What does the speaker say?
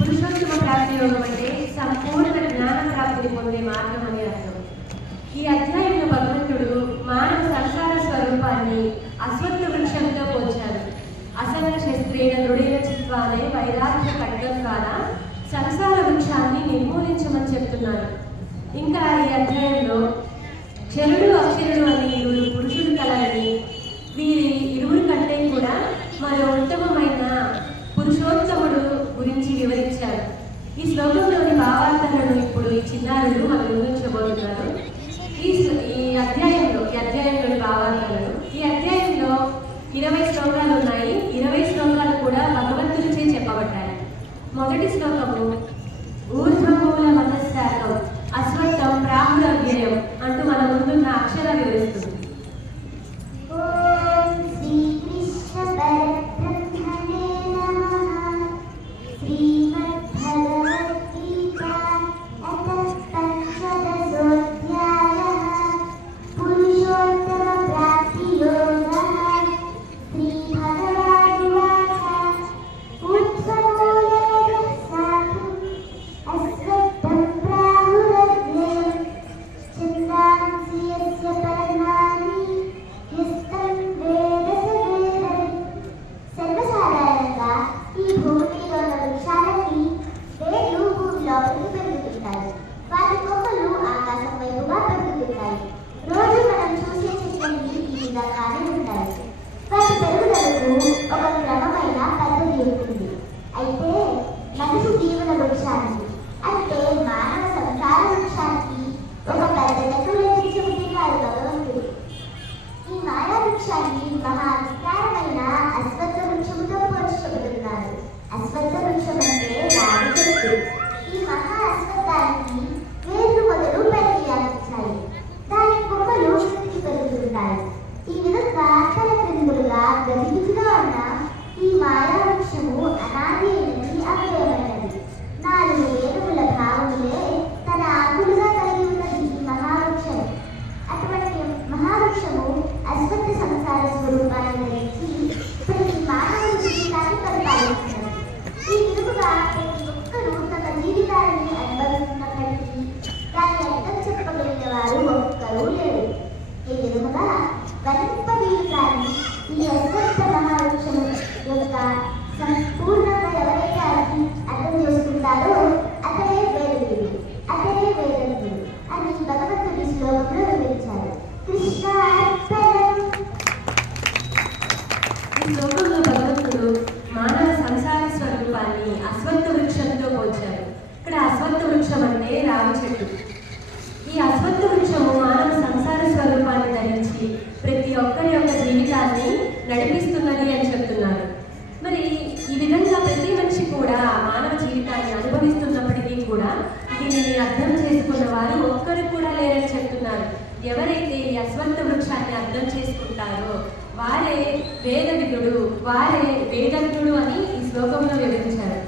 పురుషోత్తమ ప్రాప్తి యోగం అంటే సంపూర్ణ జ్ఞాన ప్రాప్తిని పొందే మార్గం అని అర్థం. ఈ అధ్యాయంలో భగవంతుడు మానవ సంసార స్వరూపాన్ని అశ్వత్థ వృక్షంతో పోల్చారు. అసంగ శస్త్రేణ దృఢేన చిత్వానే వైరాగ్య ఖడ్గం ద్వారా సంసార వృక్షాన్ని నిర్మూలించమని చెప్తున్నారు. ఇంకా ఈ అధ్యాయంలో క్షరుడు అక్షరుడు అని ఇరువురు పురుషుడు కలరని, వీరి ఇరువురు కంటే కూడా మరో ఉత్తమమైన పురుషోత్తముడు గురించి వివరించారు. ఈ శ్లోకంలోని భావార్థాలను ఇప్పుడు ఈ చిన్నారులు మనకు వివరించబోతున్నారు. ఈ అధ్యాయంలోని భావార్థాలను ఈ అధ్యాయంలో 20 శ్లోకాలు ఉన్నాయి. 20 శ్లోకాలు కూడా భగవంతుడిచే చెప్పబడ్డాయి. మొదటి శ్లోకము ఊర్ధ్వమూల మతశాఖం అశ్వత్థం ప్రాహురవ్యయం అంటూ మన ముందున్న అక్షర వివరిస్తుంది. ఈ అశ్వత్థ వృక్షము మానవ సంసార స్వరూపాన్ని ధరించి ప్రతి ఒక్కరి యొక్క జీవితాన్ని నడిపిస్తున్నది అని చెప్తున్నారు. మరి ఈ విధంగా ప్రతి మనిషి కూడా మానవ జీవితాన్ని అనుభవిస్తున్నప్పటికీ కూడా దీనిని అర్థం చేసుకున్న వారు ఒక్కరు కూడా లేరని చెప్తున్నారు. ఎవరైతే ఈ అశ్వత్థ వృక్షాన్ని అర్థం చేసుకుంటారో వారే వేదవిధుడు అని ఈ శ్లోకంలో వివరించారు.